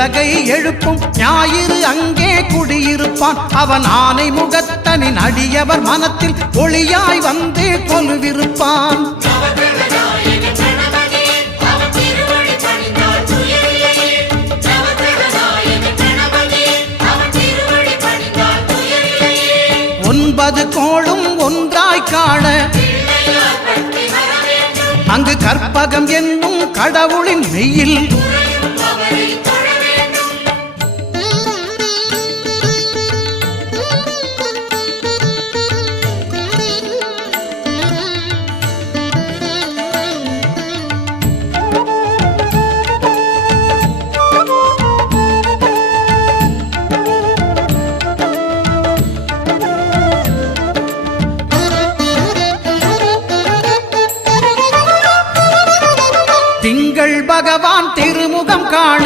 உலகை எழுப்பும் ஞாயிறு அங்கே குடியிருப்பான். அவன் ஆனை முகத்தனின் அடியவர் மனத்தில் ஒளியாய் வந்து கொலுவிருப்பான். ஒன்பது கோளும் ஒன்றாய் காண அங்கு கற்பகம் என்னும் கடவுளின் மெய்யில் திங்கள் பகவான் திருமுகம் காண